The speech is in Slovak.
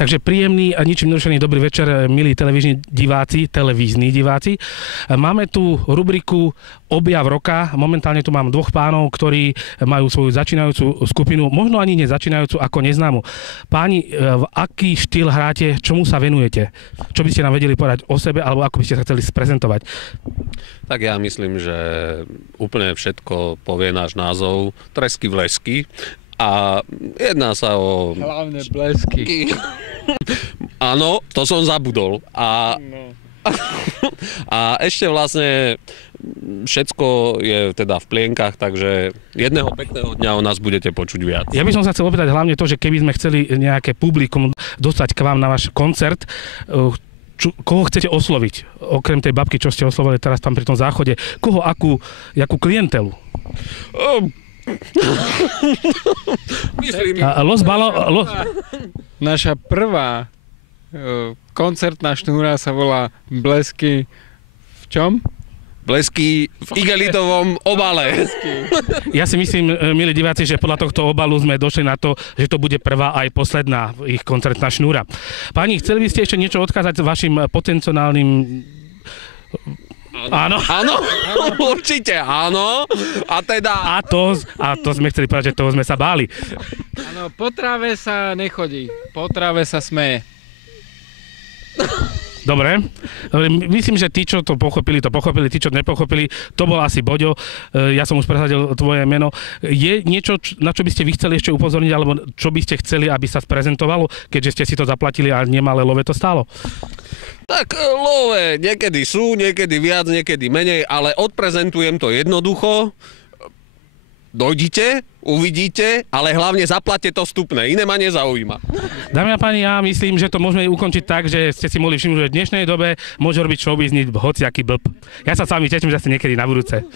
Takže príjemný a ničím nerušený dobrý večer, milí televízni diváci. Máme tu rubriku Objav roka. Momentálne tu mám dvoch pánov, ktorí majú svoju začínajúcu skupinu, možno ani nezačínajúcu, ako neznámu. Páni, v aký štýl hráte, čomu sa venujete? Čo by ste nám vedeli povedať o sebe, alebo ako by ste sa chceli sprezentovať? Tak ja myslím, že úplne všetko povie náš názov Tresky vlesky. A jedná sa o... Hlavne blesky. Áno, to som zabudol. A ešte vlastne všetko je teda v plienkach, takže jedného pekného dňa o nás budete počuť viac. Ja by som sa chcel opýtať hlavne to, že keby sme chceli nejaké publikum dostať k vám na váš koncert, koho chcete osloviť? Okrem tej babky, čo ste oslovili teraz tam pri tom záchode, koho jakú klientelu? Myslím... Naša prvá koncertná šnúra sa volá Blesky v čom? Blesky v igelitovom obale. Ja si myslím, milí diváci, že podľa tohto obalu sme došli na to, že to bude prvá aj posledná ich koncertná šnúra. Páni, chceli by ste ešte niečo odkázať vašim potenciálnym... Áno. Áno, určite áno. A teda... A to sme chceli povedať, že toho sme sa báli. Áno, po tráve sa nechodí, po tráve sa smeje. Dobre, myslím, že tí, čo to pochopili, tí, čo nepochopili, to bol asi Boďo, ja som už presadil tvoje meno. Je niečo, na čo by ste vy chceli ešte upozorniť, alebo čo by ste chceli, aby sa sprezentovalo, keďže ste si to zaplatili a nemalé love to stálo? Tak love niekedy sú, niekedy viac, niekedy menej, ale odprezentujem to jednoducho. Dojdite, uvidíte, ale hlavne zaplatte to vstupné, iné ma nezaujíma. Dámy a páni, ja myslím, že to môžeme ukončiť tak, že ste si mohli všimnúť, že v dnešnej dobe môže robiť showbiznis hociaký blb. Ja sa s vami teším, že ste niekedy na budúce.